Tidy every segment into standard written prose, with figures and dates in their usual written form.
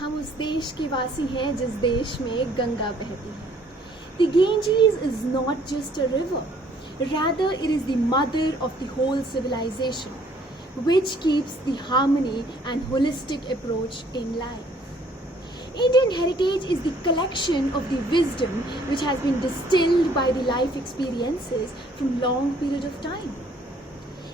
हम उस देश के वासी हैं जिस देश में गंगा बहती है. The Ganges is not just a river, rather it is the mother of the whole civilization, which keeps the harmony and holistic approach in life. Indian heritage is the collection of the wisdom which has been distilled by the life experiences from long period of time.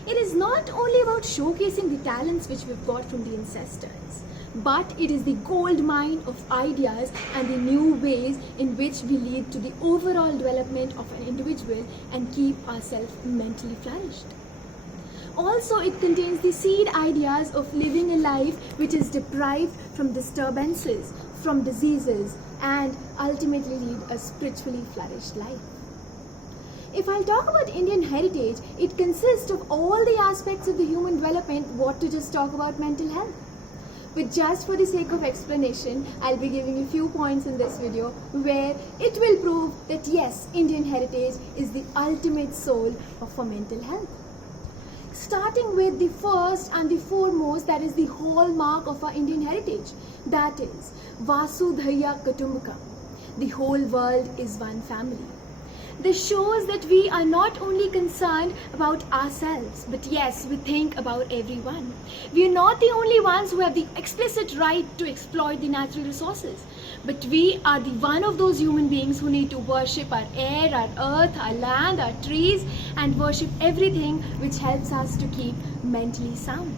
It is not only about showcasing the talents which we've got from the ancestors, but it is the gold mine of ideas and the new ways in which we lead to the overall development of an individual and keep ourselves mentally flourished. Also, it contains the seed ideas of living a life which is deprived from disturbances, from diseases, and ultimately lead a spiritually flourished life. If I'll talk about Indian heritage, it consists of all the aspects of the human development, what to just talk about mental health. But just for the sake of explanation, I'll be giving a few points in this video where it will prove that yes, Indian heritage is the ultimate soul for mental health. Starting with the first and the foremost, that is the hallmark of our Indian heritage, that is Vasudhaiya Kutumbakam. The whole world is one family. This shows that we are not only concerned about ourselves, but yes, we think about everyone. We are not the only ones who have the explicit right to exploit the natural resources, but we are the one of those human beings who need to worship our air, our earth, our land, our trees, and worship everything which helps us to keep mentally sound.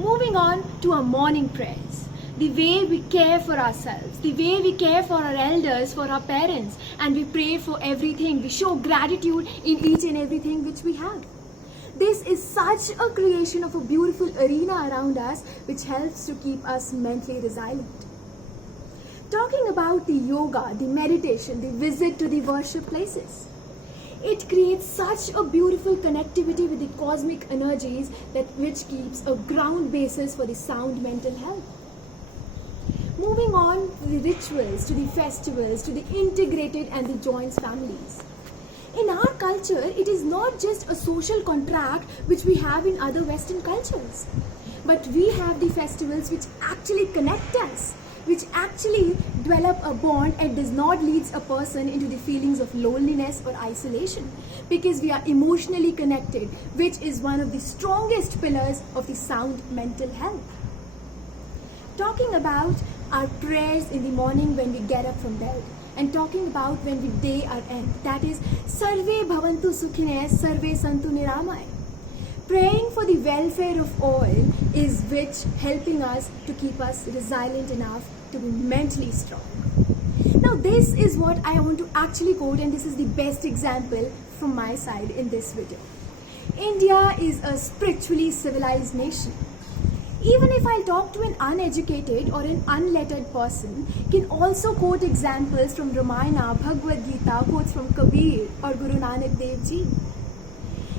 Moving on to our morning prayers. The way we care for ourselves, the way we care for our elders, for our parents, and we pray for everything. We show gratitude in each and everything which we have. This is such a creation of a beautiful arena around us which helps to keep us mentally resilient. Talking about the yoga, the meditation, the visit to the worship places. It creates such a beautiful connectivity with the cosmic energies which keeps a ground basis for the sound mental health. Moving on to the rituals, to the festivals, to the integrated and the joints families. In our culture, it is not just a social contract which we have in other Western cultures, but we have the festivals which actually connect us, which actually develop a bond and does not lead a person into the feelings of loneliness or isolation, because we are emotionally connected, which is one of the strongest pillars of the sound mental health. Talking about our prayers in the morning when we get up from bed, and talking about when we day our end, that is Sarve Bhavantu Sukhine, Sarve Santu Niramay. Praying for the welfare of all is which helping us to keep us resilient enough to be mentally strong. Now this is what I want to actually quote, and this is the best example from my side in this video. India is a spiritually civilized nation. Even if I talk to an uneducated or an unlettered person, can also quote examples from Ramayana, Bhagavad Gita, quotes from Kabir or Guru Nanak Dev Ji.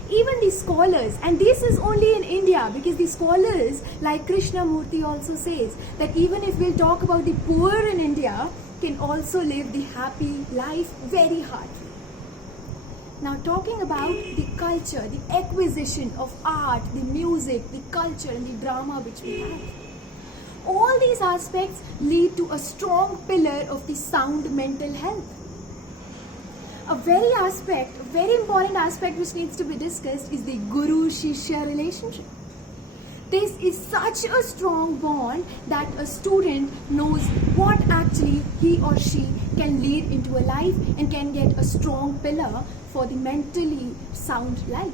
Even the scholars, and this is only in India, because the scholars like Krishnamurti also says that even if we'll talk about the poor in India, can also live the happy life very heartily. Now talking about the culture, the acquisition of art, the music, the culture and the drama which we have. All these aspects lead to a strong pillar of the sound mental health. A very important aspect which needs to be discussed is the Guru-Shishya relationship. This is such a strong bond that a student knows what actually he or she can lead into a life and can get a strong pillar for the mentally sound life.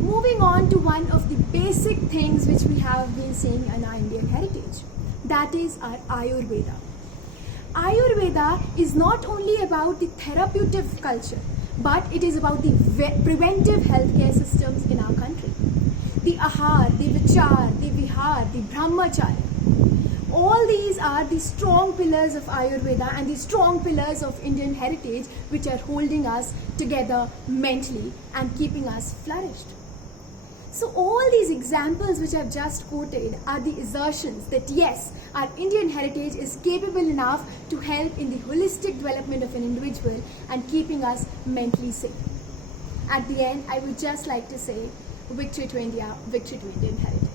Moving on to one of the basic things which we have been seeing in our Indian heritage, that is our Ayurveda. Ayurveda is not only about the therapeutic culture, but it is about the preventive healthcare systems in our country. The Ahar, the Vichar, the Vihar, the Brahmacharya. All these are the strong pillars of Ayurveda and the strong pillars of Indian heritage which are holding us together mentally and keeping us flourished. So all these examples which I've just quoted are the assertions that yes, our Indian heritage is capable enough to help in the holistic development of an individual and keeping us mentally safe. At the end, I would just like to say, victory to India, victory to Indian heritage.